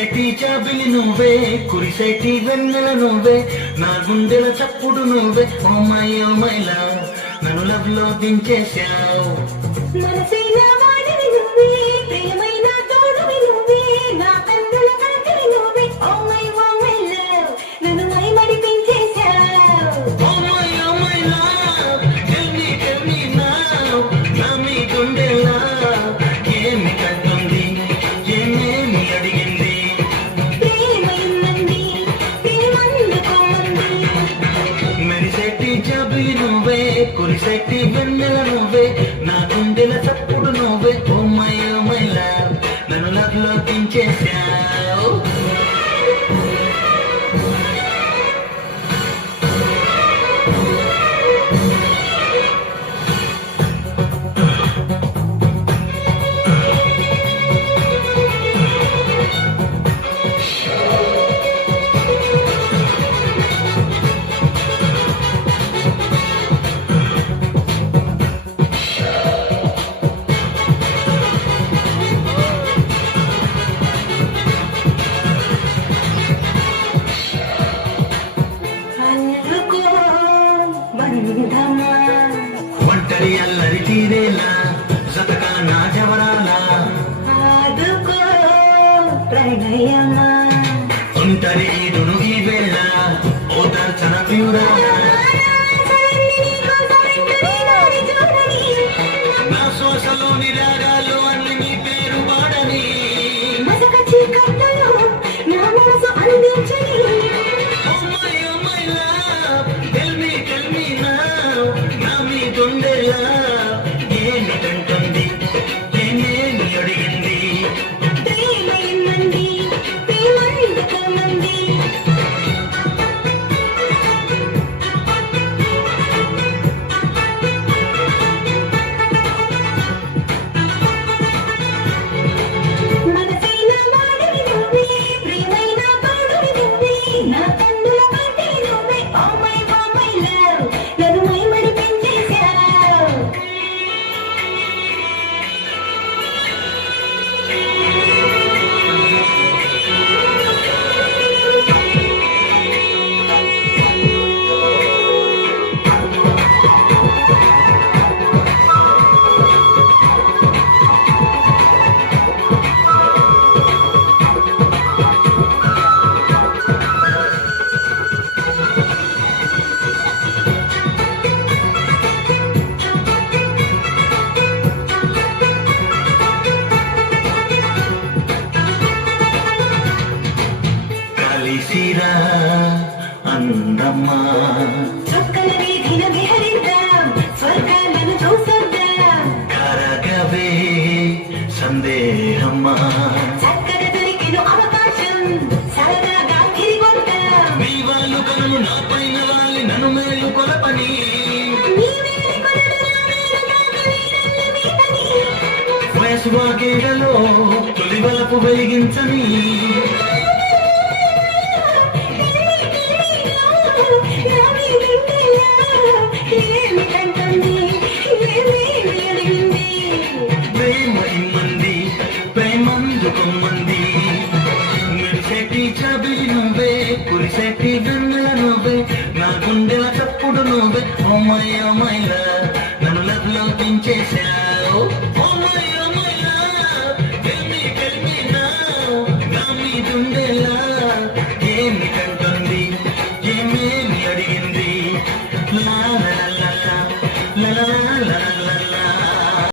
మెరిసేటి చాబిలి నువ్వే, కురిసేటి వెన్నెల నువ్వే, నా గుండెల చప్పుడు నువ్వే. ఓ మై లవ్, నన్ను లవ్ లో దించేశావు. మనసైన వాడివి నువ్వే, ప్రియమైన తోడువి నువ్వే, నా కన్నుల కాంతివి నువ్వే. ఓ మై లవ్, నన్ను మైమడి పెంచేశావు. Oh my love, tell me now, నా మీ గుండెలా ఏమి కంటుంది, ఏమేమి అడిగింది. ప్రేమైందండి, ప్రేమందుకోమంది. మెరిసేటి చాబిలి నువ్వే, కురిసేటి వెన్నెల నువ్వే, నా గుండెల చప్పుడు నువ్వే. ఓ మై లవ్, నన్ను లవ్ లో దించేశావు. అందుకో బంధమా, ఒంటరి అల్లరి తీరేలా, జతగా నా జవరాలా, ఆదుకో ప్రణయమా. ఒంటరి ఈదును ఈ వేళ, ఓ దర్శన ప్రియురాలా, నా శ్వాసలోని రాగాలు అన్ని నీ పేరు వాడని. Oh my love, tell me now, నా మీ గుండెలా ఏమి కంటుంది, ఏమేమి అడిగింది. కలిసిరా అందమ్మా, కరగవే సందేహమ్మా, నీ వాళ్ళు కనులు నా పైన వాలి నన్ను మేలు కొలపని. వయసు వాగేలలో తొలి వలపు వెలిగించని. ప్రేమ ఇమ్మంది, ప్రేమందుకొమ్మంది. మెరిసేటి చాబిలి నువ్వే, కురిసేటి వెన్నెల నువ్వే, నా గుండెల చప్పుడు నువ్వే. Oh my